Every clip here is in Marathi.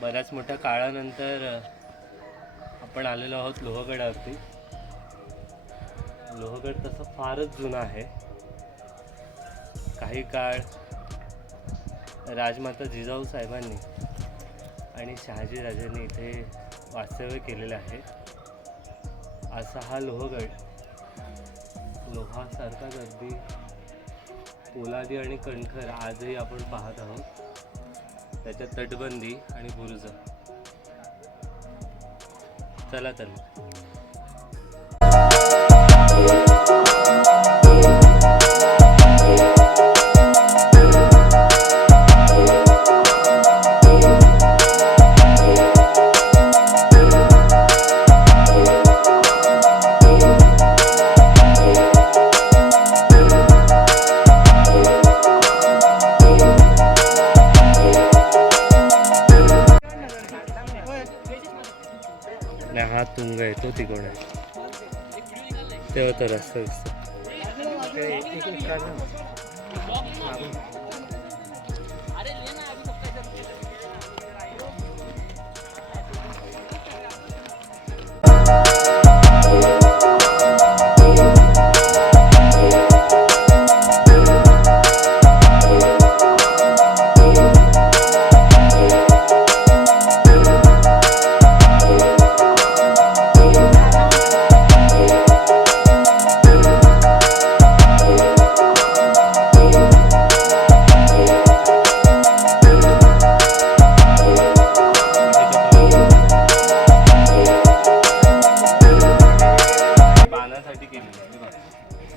बऱ्याच मोठ्या काळानंतर आपण आलेलो आहोत लोहगडावरती. लोहगड तसं फारच जुना आहे. काही काळ राजमाता जिजाऊ साहेबांनी आणि शहाजी राजांनी इथे वास्तव्य केलेलं आहे. असा हा लोहगड लोहासारखाच अगदी पोलादी आणि कणखर आजही आपण पाहत आहोत. त्याच्यात तटबंदी आणि बुरुज. चला तर हा तुंग आहे तो तिकोण आहे तेव्हा तर रस्ता दिसतो.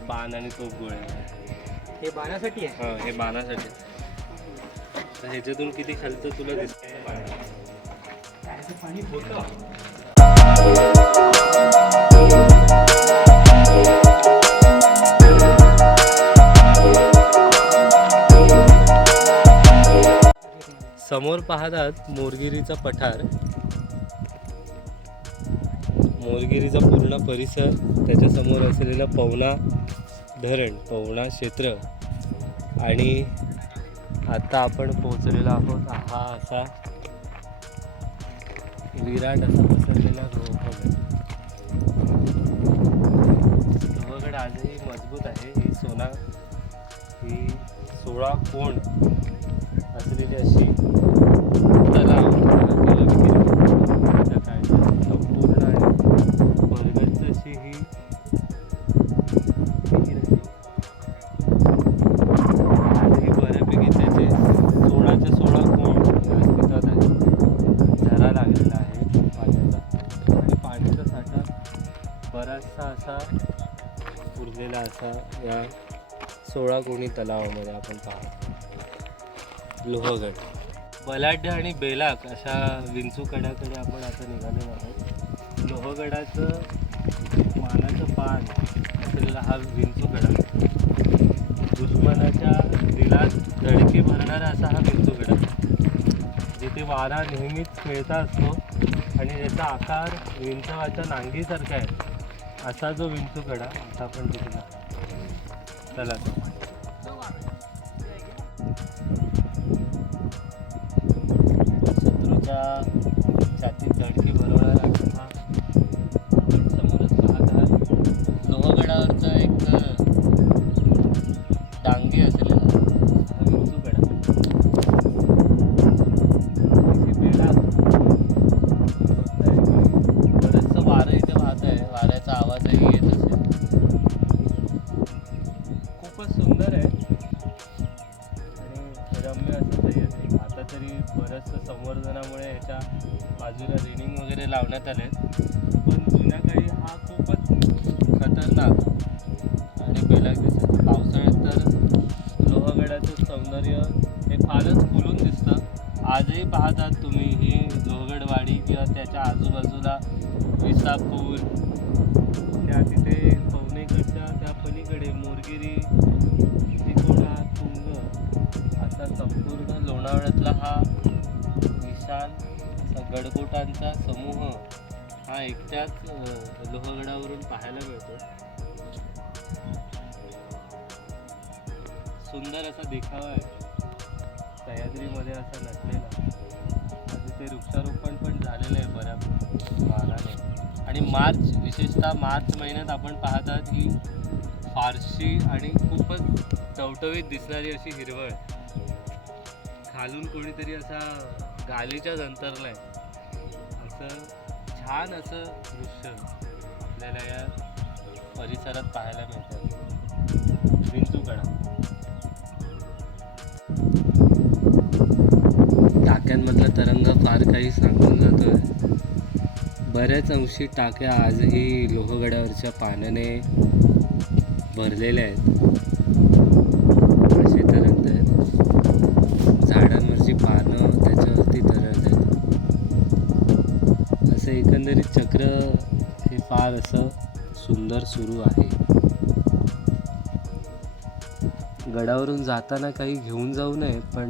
बाण आणि तोफ गोळे हे बाणासाठी आहे. हां, हे बाणासाठी. तर ह्याच्यातून किती खालचं तुला दिसतंय पाणी होतं. समोर पाहतात मोरगिरीचा पठार. मोरगिरीचा पूर्ण परिसर, त्याच्यासमोर असलेलं पवना धरण, पवना क्षेत्र. आणि आता आपण पोहोचलेलो आहोत हा असा विराट असा पसरलेला लोहगड. लोहगड आजही मजबूत आहे. ही 16 कोण असलेली अशी तलाव संपूर्ण आहे. बरगडची अशी ही आजही बऱ्यापैकी त्याचे 16च्या 16 कोण अस्तित्वात आहे. झरा लागलेला आहे पाण्याचा आणि पाण्याचा साठा बराचसा असा उरलेला असा या 16 कोणी तलावामध्ये आपण पाहतो. लोहगड, बलाढ्य आणि बेलाक अशा विंचूकड्याकडे आपण आता निघालेलो आहोत. लोहगडाचं मानाचं पान असलेला हा विंचूकडा, दुश्मनाच्या दिलात धडकी भरणारा असा हा विंचूकडा, जिथे वारा नेहमीच खेळता असतो आणि ज्याचा आकार विंचवाच्या नांगीसारखा आहे असा जो विंचूकडा आता आपण तिथे चला. शत्रूच्या छातीत धडकी भरवणारा हा समोरच पाहत आहात. लोहगडावरचा एक डांगे असलेला हा विंचूकडा. बरंचसं वारं इथे वाहत आहे. वाऱ्याचा आवाजही येत असेल. खूपच सुंदर आहे आणि रम्य असं सह्याद्री. आता तरी बरंचसं संवर्धनामुळे ह्याच्या बाजूला रेलिंग वगैरे लावण्यात आले, पण जुन्या काळी हा खूपच खतरनाक आणि बेलाक दिसत. पावसाळ्यात तर लोहगडाचं सौंदर्य हे फारच खुलून दिसतं. आजही पाहतात तुम्ही ही लोहगडवाडी किंवा त्याच्या आजूबाजूला विसापूर, त्या तिथे पवनेकडच्या त्या पलीकडे मोरगिरी, तिकोणा, तुंग असा संपूर्ण लोणावळ्यातला हा विशाल असा गडकोटांचा समूह हा एकट्याच लोहगडावरून पाहायला मिळतो. सुंदर असा देखावा आहे सह्याद्रीमध्ये असा नटलेला. इथे वृक्षारोपण पण झालेलं आहे बऱ्याच मानाने. आणि मार्च, विशेषतः मार्च महिन्यात आपण पाहतात की फारशी आणि खूपच टवटवीत दिसणारी अशी हिरवळ, खालून कोणीतरी असा गालीच्याच अंतरलाय असं छान असं दृश्य आपल्याला या परिसरात पाहायला मिळतं. विंचूकडा टाक्यांमधला तरंग फार काही सांगून जातोय. बऱ्याच अंशी टाक्या आजही लोहगडावरच्या पाण्याने भरलेल्या आहेत. असे तरंगत आहेत, झाडांवरची पानं त्याच्यावरती तरंगत आहेत. असं एकंदरीत चक्र हे फार असं सुंदर सुरू आहे. गडावरून जाताना काही घेऊन जाऊ नये, पण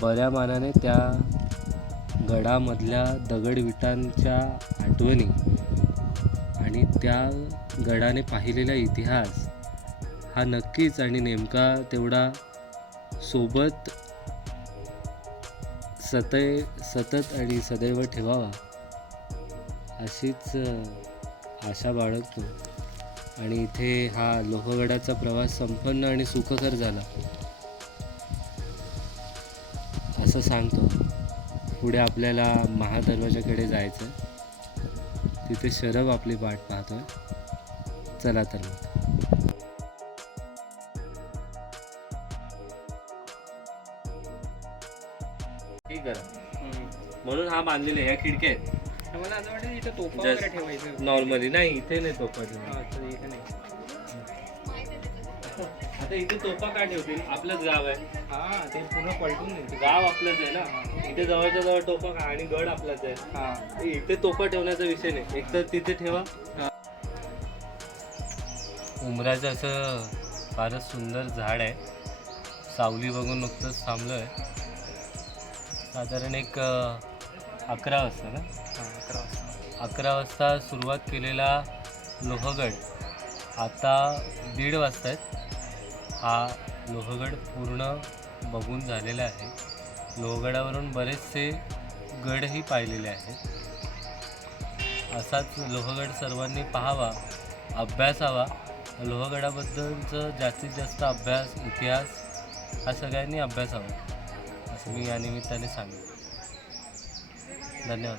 बऱ्या मानाने त्या गडामधल्या दगडविटांच्या आठवणी आणि त्या गडाने पाहिलेला इतिहास हा नक्कीच आणि नेमका तेवढा सोबत सतत आणि सदैव ठेवावा अशीच आशा बाळगतो. आणि इथे हा लोहगडाचा प्रवास संपन्न आणि सुखकर झाला असं सांगतो. पुढे आपल्याला महादरवाजाकडे जायचं, तिथे शरभ आपली वाट पाहतोय. चला तर मग. ठीक आहे, म्हणून हा बांधलेला ह्या खिडक्या आहेत. मला असं वाटतं इथं तोफा वगैरे ठेवायचं. नॉर्मली नाही, इथे नाही तोफा ठेवणार. अच्छा, इथं नाही. आता इथे तोफा काय ठेवतील? आपलंच गाव आहे. हा, ते पूर्ण पलटून नाही. गाव आपलंच आहे ना, इथे जवळच्या जवळ तोफा का आणि गड आपलाच आहे. हा, इथे तोफा ठेवण्याचा विषय नाही, एक तर तिथे ठेवा. उमराचं असं फारच सुंदर झाड आहे. सावली बघून नुकतंच थांबलो आहे. साधारण एक 11 वाजता ना, 11 वाजता सुरुवात केलेला लोहगड आता 1:30 वाजता आहेत. हा लोहगड पूर्ण बघून झालेला आहे. लोहगडावरून बरेचसे गडही पाहिलेले आहेत. असाच लोहगड सर्वांनी पाहावा, अभ्यासावा. लोहगडाबद्दलचं जास्तीत जास्त अभ्यास, इतिहास हा सगळ्यांनी अभ्यासावा असं मी या निमित्ताने सांगेन. धन्यवाद.